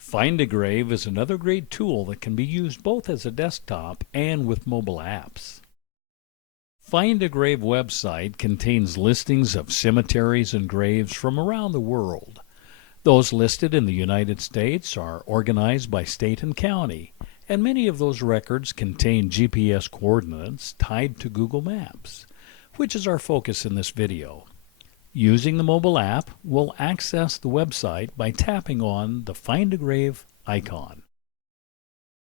Find a Grave is another great tool that can be used both as a desktop and with mobile apps. Find a Grave website contains listings of cemeteries and graves from around the world. Those listed in the United States are organized by state and county, and many of those records contain GPS coordinates tied to Google Maps, which is our focus in this video. Using the mobile app, we'll access the website by tapping on the Find a Grave icon.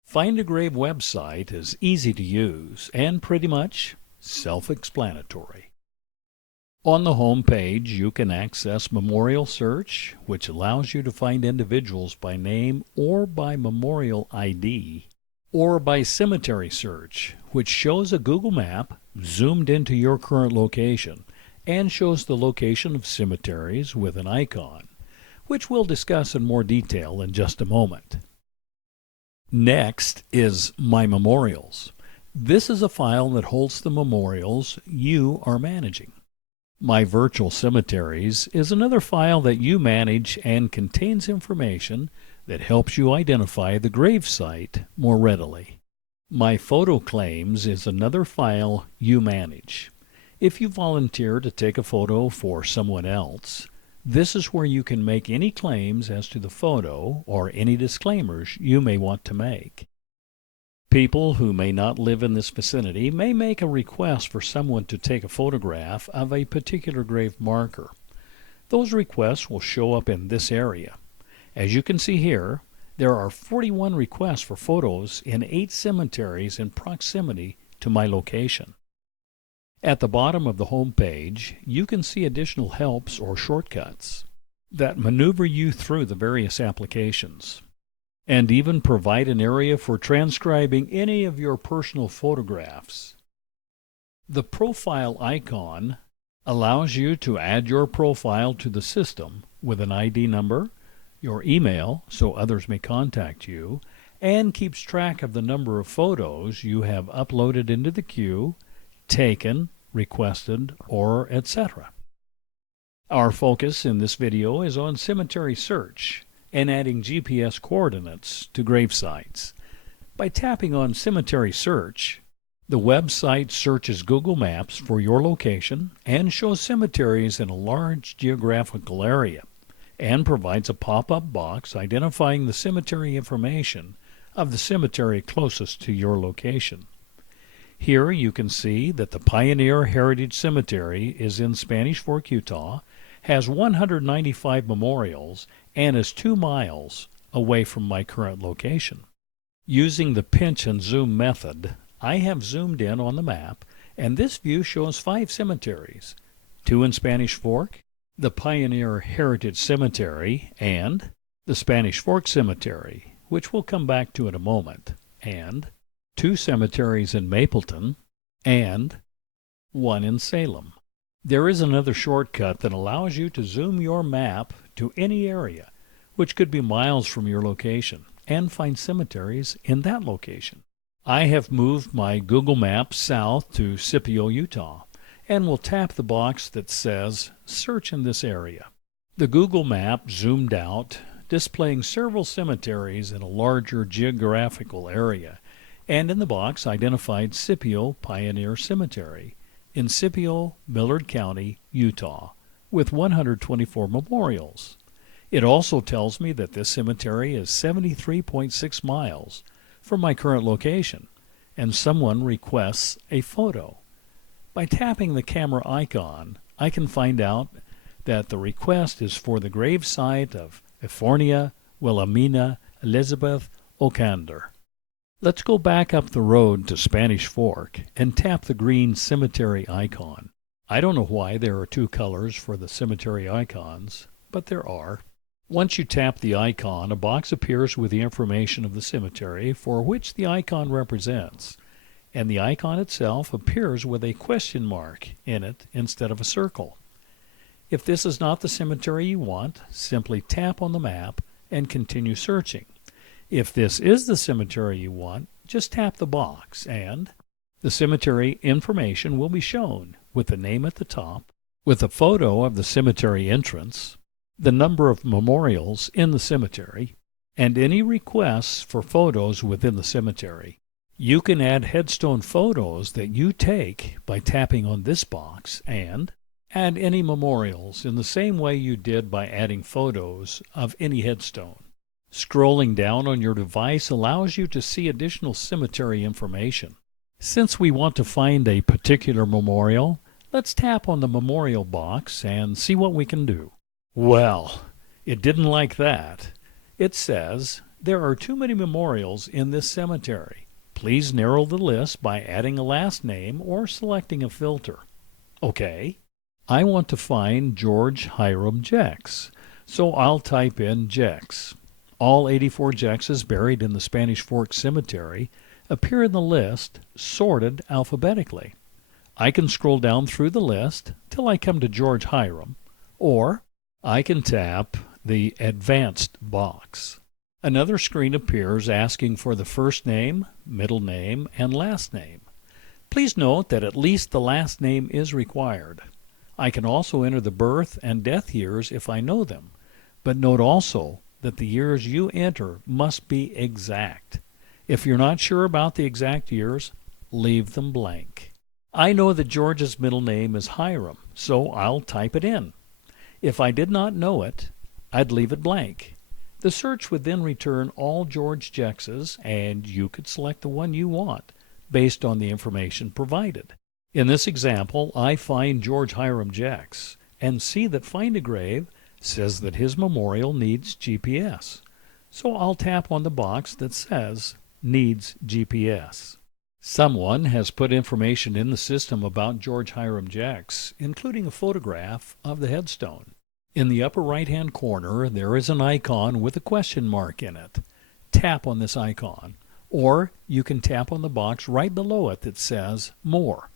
Find a Grave website is easy to use and pretty much self-explanatory. On the home page, you can access Memorial Search, which allows you to find individuals by name or by memorial ID, or by Cemetery Search, which shows a Google map zoomed into your current location and shows the location of cemeteries with an icon, which we'll discuss in more detail in just a moment. Next is My Memorials. This is a file that holds the memorials you are managing. My Virtual Cemeteries is another file that you manage and contains information that helps you identify the grave site more readily. My Photo Claims is another file you manage. If you volunteer to take a photo for someone else, this is where you can make any claims as to the photo or any disclaimers you may want to make. People who may not live in this vicinity may make a request for someone to take a photograph of a particular grave marker. Those requests will show up in this area. As you can see here, there are 41 requests for photos in 8 cemeteries in proximity to my location. At the bottom of the home page, you can see additional helps or shortcuts that maneuver you through the various applications, and even provide an area for transcribing any of your personal photographs. The profile icon allows you to add your profile to the system with an ID number, your email so others may contact you, and keeps track of the number of photos you have uploaded into the queue, taken, requested, or etc. Our focus in this video is on Cemetery Search and adding GPS coordinates to grave sites. By tapping on Cemetery Search, the website searches Google Maps for your location and shows cemeteries in a large geographical area, and provides a pop-up box identifying the cemetery information of the cemetery closest to your location. Here you can see that the Pioneer Heritage Cemetery is in Spanish Fork, Utah, has 195 memorials, and is 2 miles away from my current location. Using the pinch and zoom method, I have zoomed in on the map, and this view shows 5 cemeteries, 2 in Spanish Fork, the Pioneer Heritage Cemetery, and the Spanish Fork Cemetery, which we'll come back to in a moment, and 2 cemeteries in Mapleton, and 1 in Salem. There is another shortcut that allows you to zoom your map to any area, which could be miles from your location, and find cemeteries in that location. I have moved my Google Maps south to Scipio, Utah, and will tap the box that says Search in this area. The Google map zoomed out, displaying several cemeteries in a larger geographical area, and in the box identified Scipio Pioneer Cemetery in Scipio, Millard County, Utah, with 124 memorials. It also tells me that this cemetery is 73.6 miles from my current location, and someone requests a photo. By tapping the camera icon, I can find out that the request is for the grave site of Ephornia Wilhelmina Elizabeth Okander. Let's go back up the road to Spanish Fork and tap the green cemetery icon. I don't know why there are 2 colors for the cemetery icons, but there are. Once you tap the icon, a box appears with the information of the cemetery for which the icon represents, and the icon itself appears with a question mark in it instead of a circle. If this is not the cemetery you want, simply tap on the map and continue searching. If this is the cemetery you want, just tap the box and the cemetery information will be shown with the name at the top, with a photo of the cemetery entrance, the number of memorials in the cemetery, and any requests for photos within the cemetery. You can add headstone photos that you take by tapping on this box and add any memorials in the same way you did by adding photos of any headstone. Scrolling down on your device allows you to see additional cemetery information. Since we want to find a particular memorial, let's tap on the memorial box and see what we can do. Well, it didn't like that. It says, "There are too many memorials in this cemetery. Please narrow the list by adding a last name or selecting a filter." Okay. I want to find George Hiram Jex, so I'll type in Jex. All 84 Jexes buried in the Spanish Fork Cemetery appear in the list, sorted alphabetically. I can scroll down through the list till I come to George Hiram, or I can tap the Advanced box. Another screen appears asking for the first name, middle name, and last name. Please note that at least the last name is required. I can also enter the birth and death years if I know them, but note also that the years you enter must be exact. If you're not sure about the exact years, leave them blank. I know that George's middle name is Hiram, so I'll type it in. If I did not know it, I'd leave it blank. The search would then return all George Jexes, and you could select the one you want based on the information provided. In this example, I find George Hiram Jex and see that Find a Grave says that his memorial needs GPS. So I'll tap on the box that says Needs GPS. Someone has put information in the system about George Hiram Jex, including a photograph of the headstone. In the upper right-hand corner, there is an icon with a question mark in it. Tap on this icon, or you can tap on the box right below it that says More.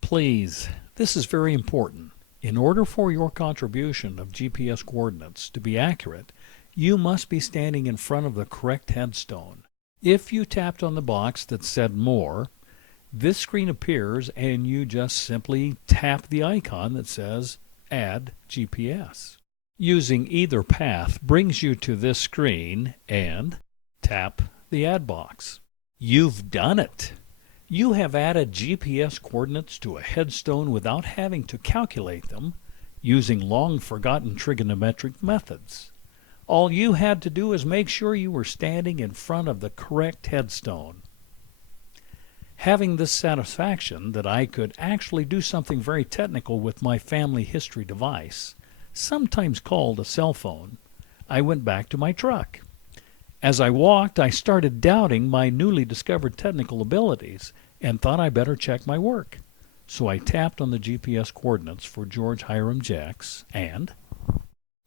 Please, this is very important. In order for your contribution of GPS coordinates to be accurate, you must be standing in front of the correct headstone. If you tapped on the box that said More, this screen appears and you just simply tap the icon that says Add GPS. Using either path brings you to this screen and tap the Add box. You've done it! You have added GPS coordinates to a headstone without having to calculate them using long-forgotten trigonometric methods. All you had to do is make sure you were standing in front of the correct headstone. Having this satisfaction that I could actually do something very technical with my family history device, sometimes called a cell phone, I went back to my truck. As I walked, I started doubting my newly discovered technical abilities and thought I better check my work. So I tapped on the GPS coordinates for George Hiram Jex, and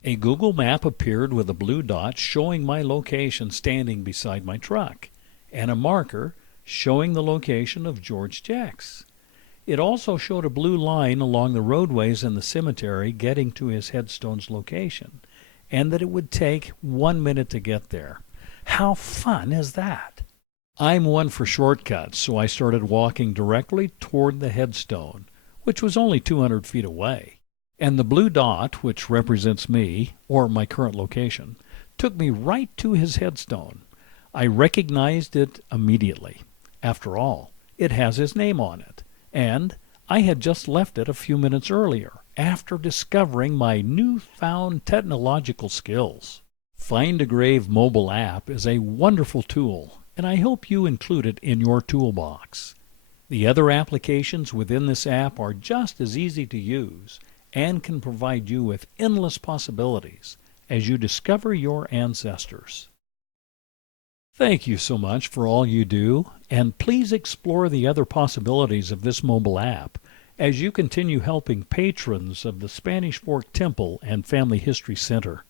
a Google map appeared with a blue dot showing my location standing beside my truck, and a marker showing the location of George Jex. It also showed a blue line along the roadways in the cemetery getting to his headstone's location, and that it would take 1 minute to get there. How fun is that? I'm one for shortcuts, so I started walking directly toward the headstone, which was only 200 feet away. And the blue dot, which represents me, or my current location, took me right to his headstone. I recognized it immediately. After all, it has his name on it, and I had just left it a few minutes earlier, after discovering my newfound technological skills. Find a Grave mobile app is a wonderful tool, and I hope you include it in your toolbox. The other applications within this app are just as easy to use and can provide you with endless possibilities as you discover your ancestors. Thank you so much for all you do, and please explore the other possibilities of this mobile app as you continue helping patrons of the Spanish Fork Temple and Family History Center.